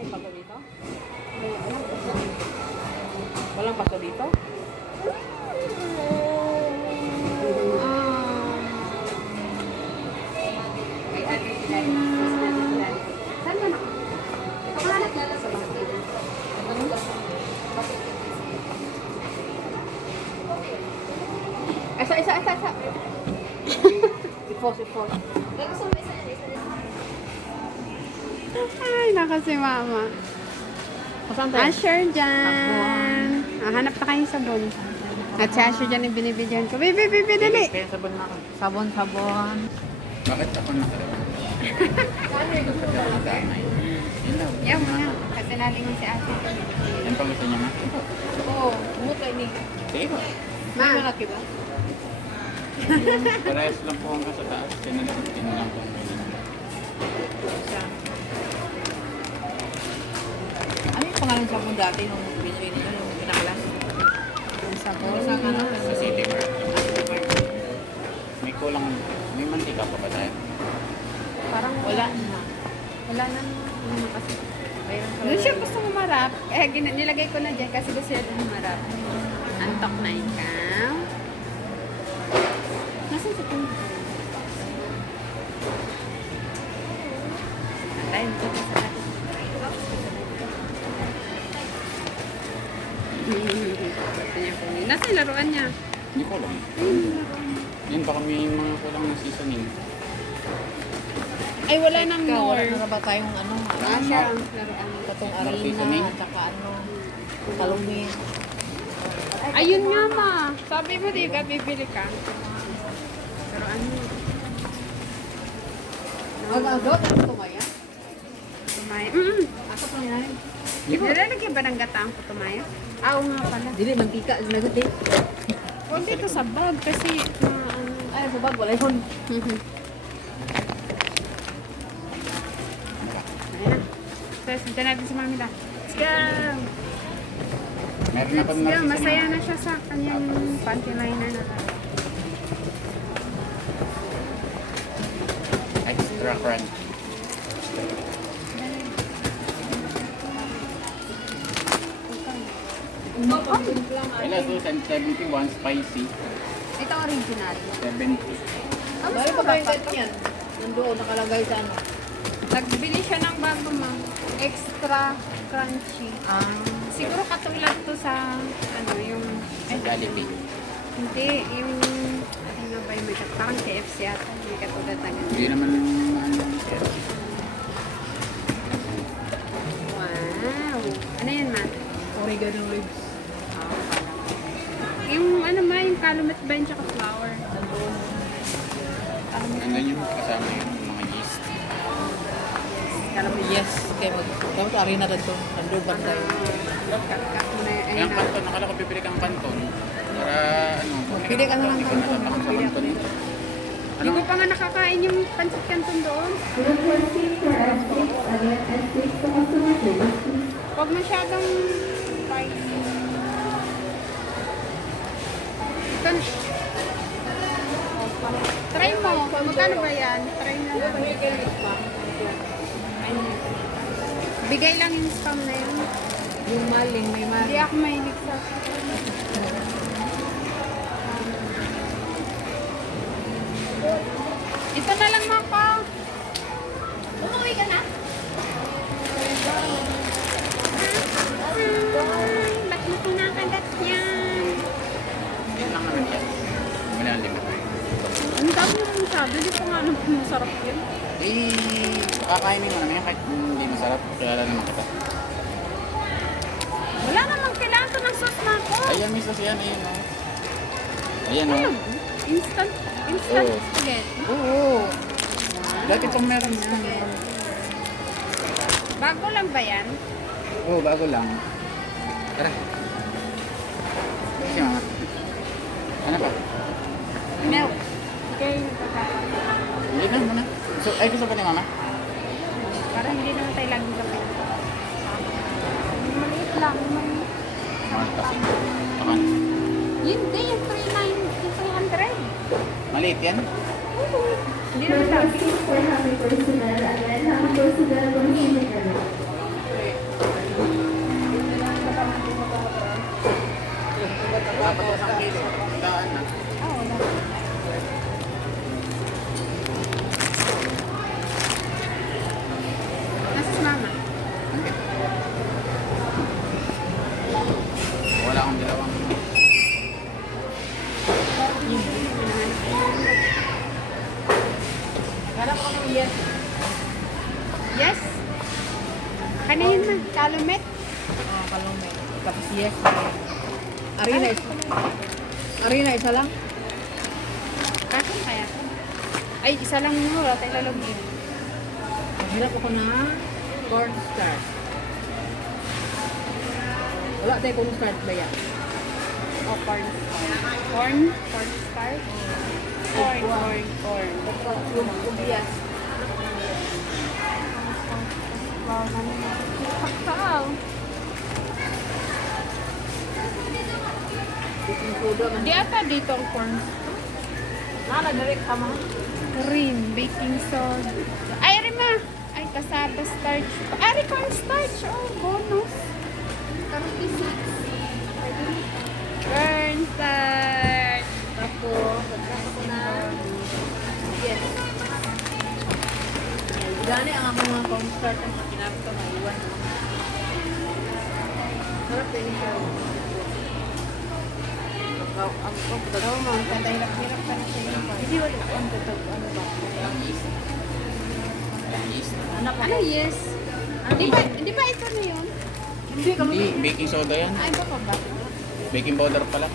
May pato dito? Walang pato dito? May ate sila. Saan ba na? Ikaw ka nagdala sa bakit? Isa. Sipos. Ay, naka si mama. Saan tayo? Asher dyan. Hanap na kayong sabon. At si Asher dyan yung binibigyan ko. Bibi, dali. Kaya sabon na ako. Sabon. Bakit ako nakalala? Yun lang. Yan mo na. Kasi nalingon si Asher. Yan pa gusto niya ma? Oo. Umot ni. Sige ba? Ma, Malaki ba? Parehas lang po hanggang sa taas. Tinalasin lang po. Siya. Ano yung pangalan sa sabon dati nung binili niyo yung pinakalas? yung sabon. Sa ano? Sa City Mart. May kulang. May mantika pa ba tayo? Parang Wala. Wala na. Ano kasi. Mayroon Doon siya gusto humarap. Nilagay ko na dyan kasi gusto siya humarap. Antok na ikaw. Nasaan sa puno? Antayin ko sa atin. Nasaan yung laruan niya? Hindi ko alam. Yan baka may mga kulang na seasoning. Ay, wala nang Ikaw, wala more. na ba tayong ano? Asher ang laruan. Katong More arena seasoning. at saka ano? Kalumi. Ayun nga ma. Sabi mo di ka bibili ka. Pero ano? Agaw, ano tumaya? Tumaya. Ako pa yan. Nilalagyan ba ng gataang ko tumaya? Oo nga pala. Dili, mantika. Lagot eh. Huwag dito sa bag kasi ano. Ay, bubag, wala yun. Ayan na. So, sundan natin si Mami La. Let's go! Meron na pa Let's na go! Masaya na siya sa kanyang panty liner na. Extra crunch. Wala, so 71 spicy. Ito original. 70. Ah, Bali pa ba yung set niyan? Nandoon, nakalagay sa ano? Nagbili siya ng bago ma. Extra crunchy. Siguro katulad to sa ano yung Sa Jollibee. hindi yung ano ba yung may parang KFC ata may katulad na ganun. Hindi naman ano. Wow! Ano yan ma? Oregano ribs. Yung ano ma, yung calumet ba yun tsaka flour? Nandoon. Nandun yung kasama yung mga yeast. Calumet. Yes, kaya tapos arena rin to. Nandoon ba tayo? Cut mo na yun. Kaya ang kanton, nakala ko pipili kang kanton. Para ano. Pili ka na ng hindi ko kanton. natatakot sa Pili ako kanton. nito. Hindi ko pa nga nakakain yung pancit canton doon. Huwag masyadong spicy. Ito, try mo. Magkano ba yan? Try mo. Bigay lang yung spam na yun. Yung maling, may Hindi maling. ako mahilig sa... Ito na lang ako. Umuwi ka na? Ba't mo kinakagat yan? Yan lang naman yan. Malalim. Ang dami naman sabi. Di pa nga naman masarap yun. Eh, kakainin mo naman yan kahit hindi masarap. Kilala naman kita. Wala namang kailangan to ng sauce na ako. Ayan, may sauce yan. Ayan, oh. Ayan, Ayun. oh. Instant Oo. spaghetti. Oo. Dati pang meron yan. Bago lang ba yan? Oo, bago lang. Tara. Sige, mama. Ano pa? Milk. Okay, nagkakaroon. Hindi na, muna. So, ay, gusto pa ni mama? Para hindi naman tayo laging kape. Maliit lang. Mahal kasi. Takan. Hindi, yung 300. Maliit yan? Hindi naman lagi. Kanahin ma, kalumet. Kalumet. Tapos yes. Arena isa lang? Kasin kaya? Ay, isa lang mo. Wala tayo lalagyan. Hirap ako na cornstarch. Wala tayo cornstarch ba yan? O, corn. Corn? Corn starch? Corn. Kubiyas. Kakao. Baking soda man. Di ata dito ang corn. Nala, direct ka man. Cream, baking soda. Ay, Rima! Ay, kasaba starch. Ay, corn starch. Oh, bonus. 36. Corn starch. Tapos, pagkasa ko na. Yes. Gani ang akong mga cornstarch ang makinap ko, maiwan. Sarap din siya. Ang Oo, mo. Hirap ka na siya. hindi wala ang tatag, ano ba? Walang yeast. Walang yeast. Anak ko. Ano, yes? Di ba ito na yun? Hindi kami. Hindi, baking soda yan. Ay, ba ba? Baking powder pala.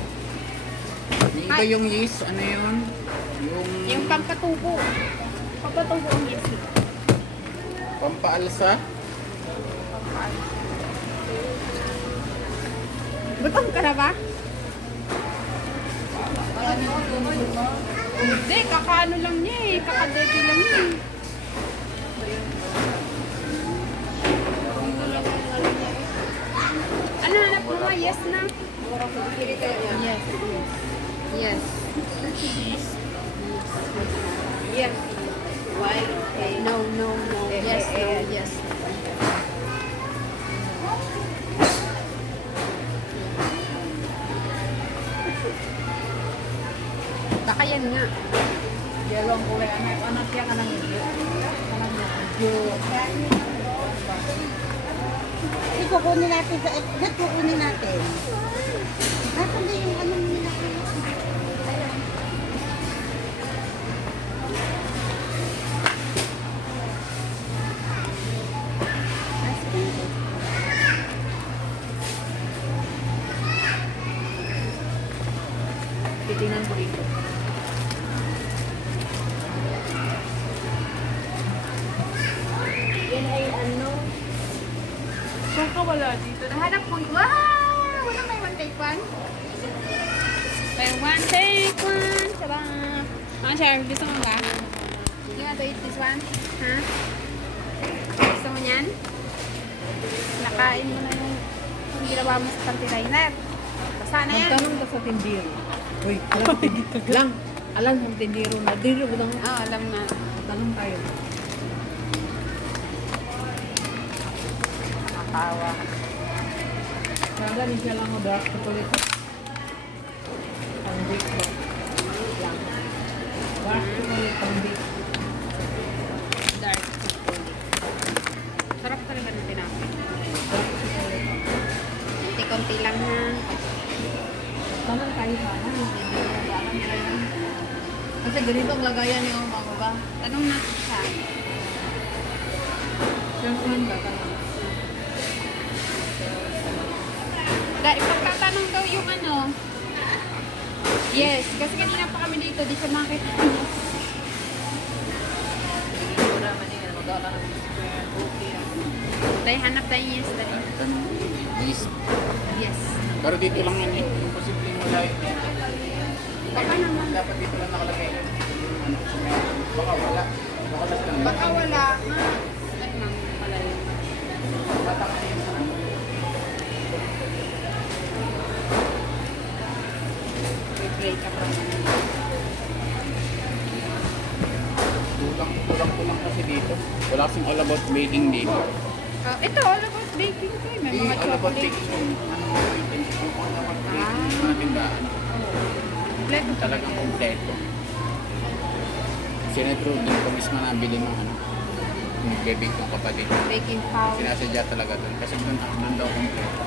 Yung iba yung yeast, ano yun? Yung pampatubo. Pampatubo ang yes. Pampaalsa. Gutom ka na ba? Hindi, kakaano lang niya eh. Kakadegi lang niya eh. Ano, hanap mo nga? Yes na? Yes. Yes. Yes. Why? Okay. No. Yes, no, yes. Baka yan nga. Yellow ang kulay. Anak yan ka nang hindi. Ito, kukunin natin sa exit, kukunin natin. Nasaan din yung ano nila? Titingnan ko rito. Yan ay ano? Saan ka wala dito? Nahanap ko. Wow! Wala may one take one? May one take one. Sarap. Mga Sher, gusto mo ba? You want to eat this one? Ha? Gusto mo yan? Nakain mo na yung ginawa mo sa panty liner. Basta na yan. Magtanong ka sa tindiro. Uy, alam. Alam ng tindiro na. Diro ko lang. Oo, alam na. Tanong tayo. Nakawa. Kaya din siya lang dark chocolate. Ang bake ba? Lang. Dark chocolate ang bake. Dark chocolate. Sarap talaga ng tinapay. Dark chocolate. Konti-konti lang na. Tanong tayo sana. Hindi mo ba alam tayo. Kasi ganito ang lagayan niyo mga ba? Tanong natin siya. Siyempre ka tanong. Ipagtatanong daw yung ano. Yes, kasi kanina pa kami dito, di siya makita. Tindiro naman yun. Magawa ka ng square. Okay. Dahil hanap tayo yes, dali. Yeast. Yes. Pero dito lang yan eh. Yung posibleng wala yun. Baka naman. Dapat dito lang nakalagay. Ano, baka wala. Baka lang. Baka wala nga. Ay, ma'am, wala yun. Bata ka yun. Break up lang. Kulang ko lang kasi dito. Wala kasing all about baking dito. Ito, all about baking ko. May Hindi, mga all about chocolate. baking yung all about baking. Mga tindahan. Kompleto Talagang kompleto. Sinetro din ko mismo nabili mga ano. Magbebig ng kapatid. Baking powder. Sinasadya talaga doon. Kasi doon daw kompleto.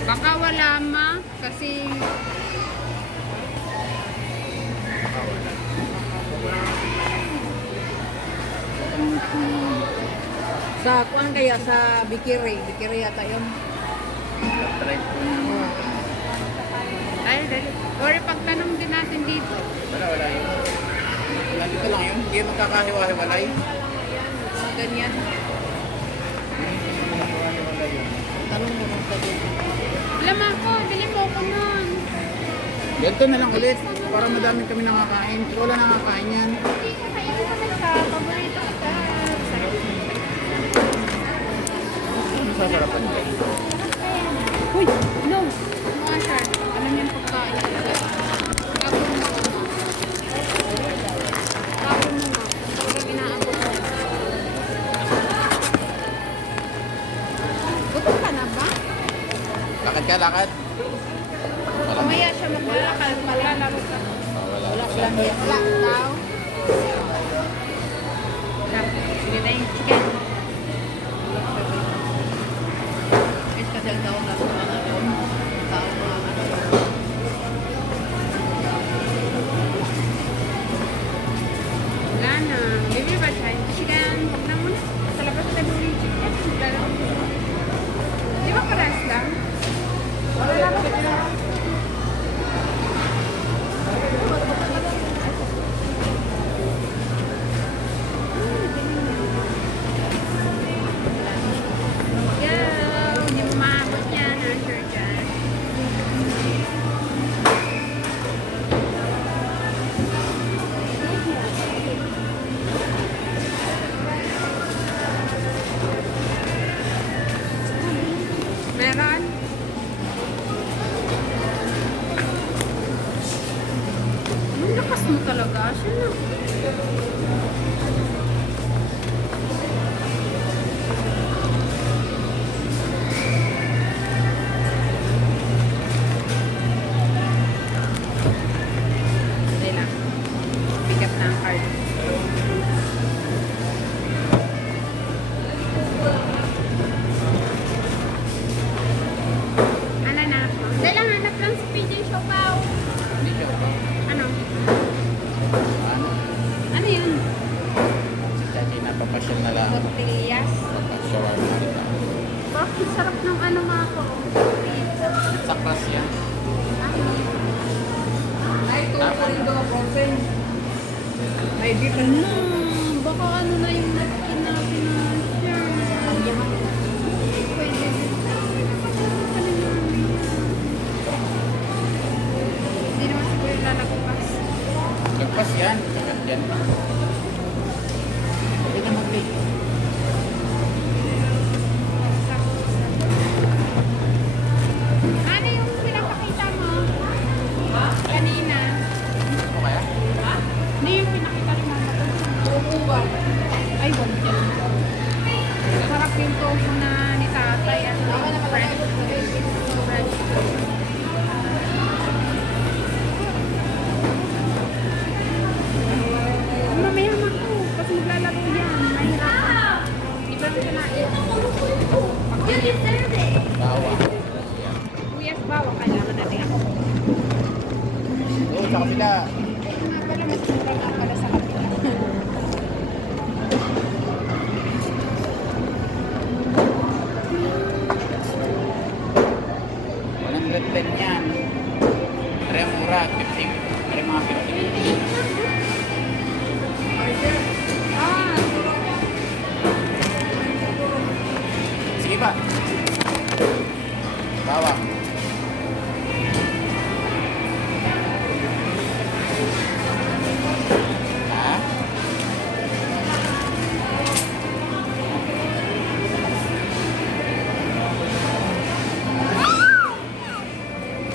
Baka wala ma. Kasi Baka wala. Sa kuan kaya sa Bikiri. Bikiri yata yun. Try ko na. Ay, dali. Or pagtanong din natin dito. Wala yun. Nandito lang yun. Hindi magkakahiwa-hiwalay. Mga ganyan. Magkakahiwalay yun. Tanong mo nung sabi. Alam ako, bili mo ko nun. Ganito na lang ulit. Para madami kami nakakain. Kung wala nakakain yan. Hindi ko kayo ko na siya. Paborito ko siya. Ano sasarapan ko? Uy, no. Mga sir, alam niyo yung pagkain. Kapon mo nga. Kapon mo nga. Sobrang inaabot mo. Gutom ka na ba? Lakad ka, lakad. Wala. Mamaya siya maglalakad. Maglalaro ka. Wala. Wala daw. Sige na yung chicken. Is kasi ang taong nasa mga doon. Taong mga ano. Wala na. Baby ba siya? Chicken. Huwag na muna. Sa labas na buli yung chicken. Maglalaro. Di ba paras lang? Wala lang. Yeah, hindi mo maabot yan. Sure dyan. Meron? Ang lakas mo talaga. Siya na. Hindi lang. Pick up na ang card. Ano na? Dahil lang hanap lang si PJ Siopaw. Hindi siya ba? Ano? Ano? Ano yun? Si Chachi napapasyal na lang. Tortillas. Shawarma kita. Bakit sarap ng ano mga ko? Pizza. Sa class yan. Ay, ito ko rin doon. Frozen. May beef and No, baka ano na yung napkin natin na share. Pwede. Hindi naman siguro lalagpas. Lagpas yan. Kakat yan. Pwede na mag-take. Ano yung pinapakita mo? Kanina. Ano kaya? Ano yung pinakita ni mama ko? tofu ba? Ay, wag yan. Sarap yung tofu na ni tatay. Ano, fresh. Fresh. Mamaya na ako. Kasi maglalaro yan. Mahirap. Di ba rin kinain? Bawa. Uyas bawa kailangan natin ako. Oo, sa kabila. Nga pala, may tsura nga pala sa kapila. Walang red yan. Kaya mura. 50. Kaya mga 50. Ah, Sige pa. Bawa. Ha?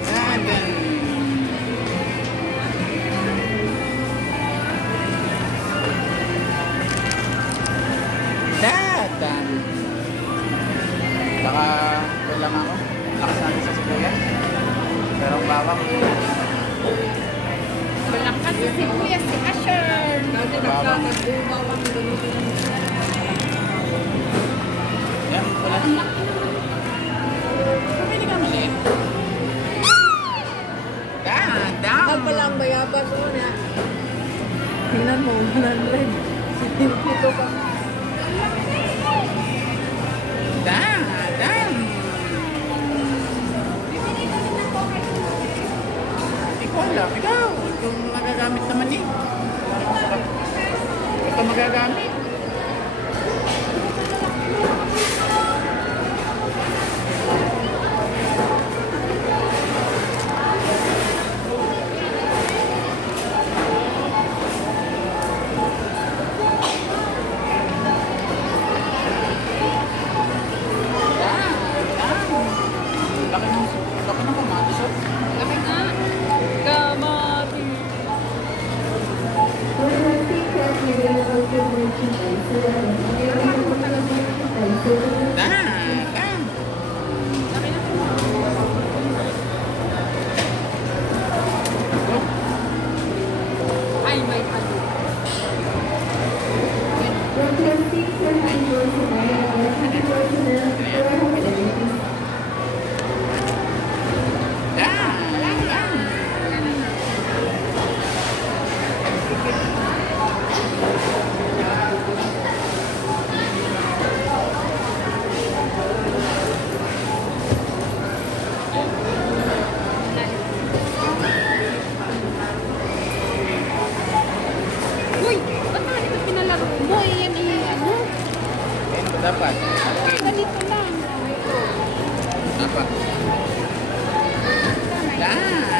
Seven. Datan. Baka kulang ako. Lakas natin sa sibuyas. Pero ang bawang. walang kasi si Kuya, si Asher. Dati nagkakagbubaw ang doon. Yan, wala. Pumili ka maliit. Mahal pala ang bayabas o na. Tingnan mo, 100. Si Tito pa. Ganito lang. Apa? Dah.